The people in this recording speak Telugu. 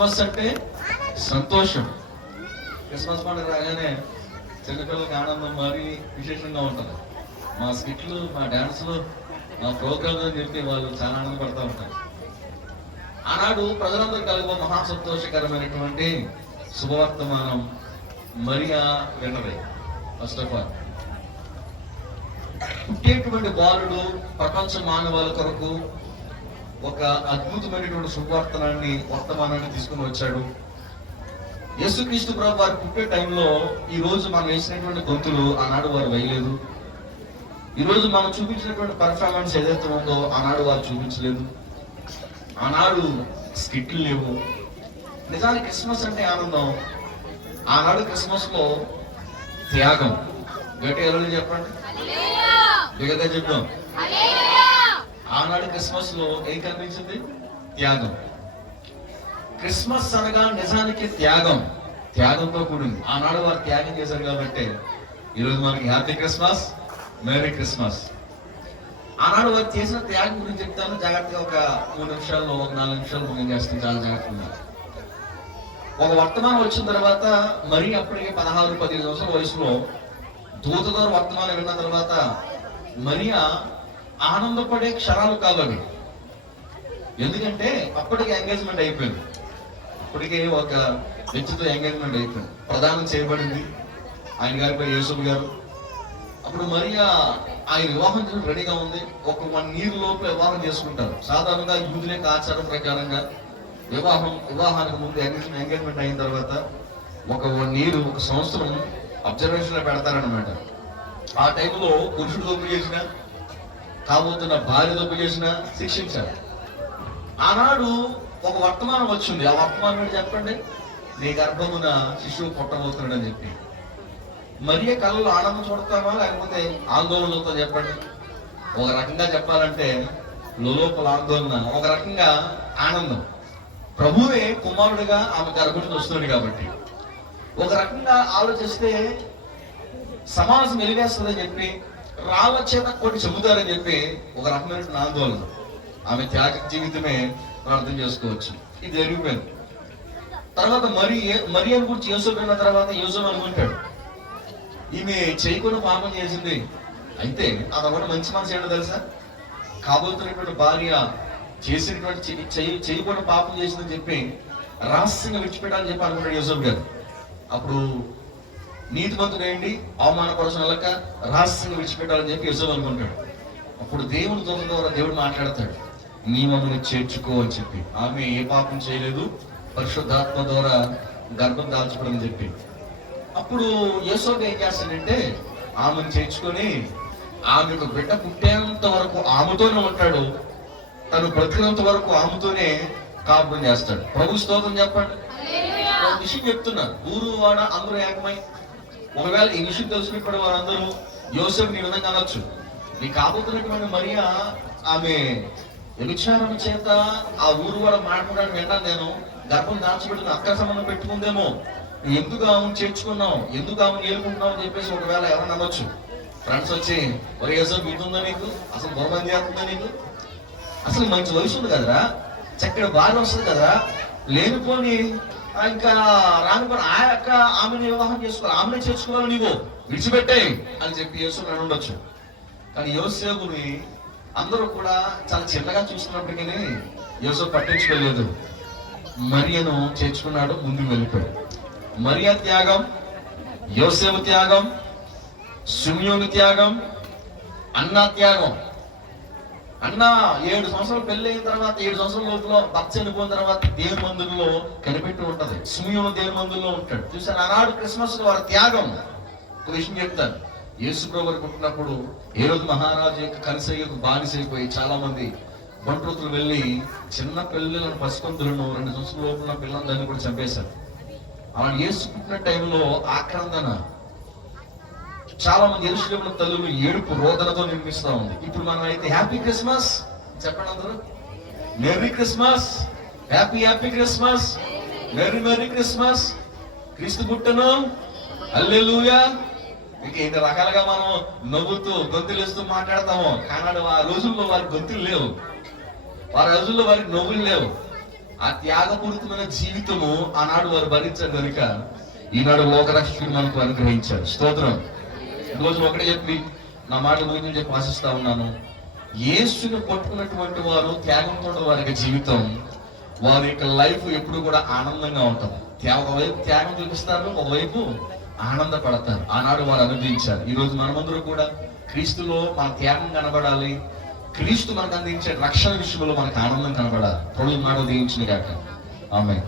క్రిస్మస్ అంటే సంతోషం. క్రిస్మస్ పండుగ రాగానే చిన్నపిల్లలకి ఆనందం మరి విశేషంగా ఉంటుంది. మా స్కిట్లు, మా డాన్సులు, మా ప్రోగ్రామ్స్ అని చెప్పి వాళ్ళు చాలా ఆనందపడతా ఉంటారు. ఆనాడు ప్రజలందరూ కలిగి మహా సంతోషకరమైనటువంటి శుభవర్తమానం మరియా విన్నది. ఫస్ట్ ఆఫ్ ఆల్, పుట్టేటువంటి బాలుడు ప్రపంచ మానవాళి కొరకు ఒక అద్భుతమైనటువంటి వర్తమానాన్ని తీసుకుని వచ్చాడు. యేసుక్రీస్తు ప్రభు వారు పుట్టే టైంలో ఈ రోజు మనం వేసినటువంటి గొంతులు ఆనాడు వారు వేయలేదు. ఈ రోజు మనం చూపించినటువంటి పర్ఫార్మెన్స్ ఏదైతే ఉందో ఆనాడు వారు చూపించలేదు. ఆనాడు స్కిట్లు లేవు. నిజానికి క్రిస్మస్ అంటే ఆనందం. ఆనాడు క్రిస్మస్ లో త్యాగం. గట్టి ఎవరు చెప్పండి, బిగగా చెప్దాం. ఆనాడు క్రిస్మస్ లో ఏం కనిపించింది? త్యాగం. క్రిస్మస్ అనగా నిజానికి త్యాగంతో కూడింది. ఆనాడు వారు త్యాగం చేశారు కాబట్టి ఈరోజు మనకి హ్యాపీ క్రిస్మస్, మేరీ క్రిస్మస్. ఆనాడు వారు చేసిన త్యాగం గురించి చెప్తాను. జాగ్రత్తగా ఒక 3 నిమిషాల్లో, ఒక 4 నిమిషాలు ముగింపు చేస్తాను. చాలా జాగ్రత్తగా. ఒక వర్తమానం వచ్చిన తర్వాత మరి అప్పటికే 16-15 సంవత్సరాల వయసులో దూత ద్వారా వర్తమానం విన్న తర్వాత మరియా ఆనందపడే క్షణాలు కావాలి. ఎందుకంటే అప్పటికే ఎంగేజ్మెంట్ అయిపోయింది. అప్పటికే ఒక వ్యక్తితో ఎంగేజ్మెంట్ అయిపోయింది, ప్రదానం చేయబడింది. ఆయన గారి పేరు యేసుబు గారు. అప్పుడు మరియా ఆయన వివాహం చేయడం రెడీగా ఉంది. ఒక 1 year లోపు వివాహం చేసుకుంటారు. సాధారణంగా యూదుల యొక్క ఆచారం ప్రకారంగా వివాహానికి ముందు ఎంగేజ్మెంట్ అయిన తర్వాత ఒక 1 year, 1 సంవత్సరం అబ్జర్వేషన్ లో పెడతారనమాట. ఆ టైంలో పురుషుడు తప్పు చేసిన, కాబోతున్న భార్య తప్పు చేసిన శిక్షించారు. ఆనాడు ఒక వర్తమానం వచ్చింది. ఆ వర్తమానం చెప్పండి, నీ గర్భమున శిశువు పుట్టబోతున్నాడు అని చెప్పి. మరియ కళ్ళలో ఆనందం చూడతామా లేకపోతే ఆందోళనతో? చెప్పండి. ఒక రకంగా చెప్పాలంటే లోపల ఆందోళన, ఒక రకంగా ఆనందం. ప్రభువే కుమారుడిగా ఆమె గర్భం వస్తున్నాడు కాబట్టి. ఒక రకంగా ఆలోచిస్తే సమాజం వెలివేస్తుందని చెప్పి, రాళ్ళ చేత కొట్టి చెబుతారని చెప్పి ఒక రకమైన ఆందోళన. ఆమె త్యాగ జీవితమే ప్రార్థన చేసుకోవచ్చు. ఇది జరిగిపోయింది. తర్వాత మరియ గురించి యేసు విన్న తర్వాత యేసు అనుకుంటాడు, ఈమె చేయకుండా పాపం చేసింది. అయితే అదొకటి మంచి మనసు ఏంటో తెలుసా? కాబోతున్నటువంటి భార్య చేసినటువంటి చేయకుండా పాపం చేసిందని చెప్పి రహస్యంగా విడిచిపెట్టాలని చెప్పి అనుకుంటాడు యేసు గారు. అప్పుడు నీతిమంతుడు ఏంటి, అవమానపరచడం వెళ్ళక రహస్యంగా విడిచిపెట్టాలని చెప్పి యేసు అనుకుంటాడు. అప్పుడు దేవుని దూత ద్వారా దేవుడు మాట్లాడతాడు, నీ మమ్మల్ని చేర్చుకో అని చెప్పి. ఆమె ఏ పాపం చేయలేదు, పరిశుద్ధాత్మ ద్వారా గర్భం దాల్చుకోవడం చెప్పి. అప్పుడు యేసోబు ఏం చేస్తాడంటే ఆమెను చేర్చుకొని ఆమెకు బిడ్డ పుట్టేంత వరకు ఆమెతోనే ఉంటాడు. తను బ్రతికినంత వరకు ఆమెతోనే కాపురం చేస్తాడు. ప్రభు స్తోత్రం చెప్పండి. ఒక విషయం చెప్తున్నారు, ఊరు వాడ అందరూ ఏకమై, ఒకవేళ ఈ విషయం తెలుసుకున్నప్పుడు వారందరూ యోసేపు నీ విధంగా అనొచ్చు, నీ కాబోతున్నటువంటి మరియా ఆమె వ్యభిచారం చేత ఆ ఊరు వాడ మాట్లాడడానికి వింటాను, నేను గర్భం దాచిపెట్టుకుని అక్క సంబంధం పెట్టుకుందేమో, ఎందుకు ఆమెను చేర్చుకున్నావు, ఎందుకు ఆమెను ఏలుకుంటున్నావు అని చెప్పేసి ఒకవేళ ఎవరైనా అనొచ్చు. ఫ్రెండ్స్ వచ్చి, ఒరే యేసోబు ఇటుందా నీకు, అసలు బహుమతి చేస్తుందా నీకు, అసలు మంచి వయసు ఉంది కదరా, చక్కటి భార్య వస్తుంది కదరా, లేనిపోని ఇంకా రానుకొని ఆ యొక్క ఆమెను వివాహం చేసుకోవాలి, ఆమెనే చేర్చుకోవాలి, నీవు విడిచిపెట్టాయి అని చెప్పి యేసు అని ఉండొచ్చు. కానీ యోసేపుని అందరూ కూడా చాలా చిన్నగా చూస్తున్నప్పటికీ యోసేపు పట్టించుకోలేదు. మరియను చేర్చుకున్నాడు, ముందుకు వెళ్ళిపోయాడు. మరియ త్యాగం, యోసేపు త్యాగం, సిమియోను త్యాగం, అన్న త్యాగం. అన్న 7 సంవత్సరాలు పెళ్లి అయిన తర్వాత 7 సంవత్సరాల లోపల భర్త చనిపోయిన తర్వాత దేవుని మందిరంలో కనిపెట్టి ఉంటది. సిమియోను దేవుని మందిరంలో ఉంటాడు. చూసాను ఆనాడు క్రిస్మస్ లో వారి త్యాగం. ఒక విషయం చెప్తాను, యేసు ప్రభు పుట్టినప్పుడు ఏ రోజు మహారాజు యొక్క కనసయ్యకు బానిసైపోయి చాలా మంది బంట్రోతులు వెళ్ళి చిన్న పిల్లలను, పసికందులను, 2 సంవత్సరాల లోపల పిల్లలందరినీ కూడా చంపేశారు. అలా యేసు పుట్టిన టైంలో ఆక్రందన, చాలా మంది యెరూషలేములో తల్లులు ఏడుపు రోదనతో నిర్మిస్తా ఉంది. ఇప్పుడు మనం అయితే హ్యాపీ క్రిస్మస్ చెప్పండి అందరూ, merry Christmas, happy Christmas, merry Christmas, క్రీస్తు పుట్టను, హల్లెలూయా. ఇంకా ఇన్ని రకాలుగా మనం నవ్వుతూ గొంతులు వేస్తూ మాట్లాడతాము. కానీ ఆ రోజుల్లో వారి గొంతులు లేవు, వారి రోజుల్లో వారికి నవ్వులు లేవు. ఆ త్యాగపూరితమైన జీవితము ఆనాడు వారు భరించారు కనుక ఈనాడు లోకరక్షకుడు మనకు అనుగ్రహించారు. స్తోత్రం. ఈరోజు ఒకటే చెప్పి నా మాట గురించి చెప్పి ఆశిస్తా ఉన్నాను. యేసును పట్టుకున్నటువంటి వారు త్యాగంతో వారి యొక్క జీవితం, వారి యొక్క లైఫ్ ఎప్పుడు కూడా ఆనందంగా ఉంటుంది. ఒకవైపు త్యాగం చూపిస్తారు, ఒకవైపు ఆనందపడతారు. ఆనాడు వారు అనుభవించారు. ఈ రోజు మనమందరూ కూడా క్రీస్తులో మన త్యాగం కనబడాలి. క్రీస్తు మనకు అందించే రక్షణ విషయంలో మనకు ఆనందం కనబడాలి. ప్రభు మాట దీవించిన గాక. ఆమేన్.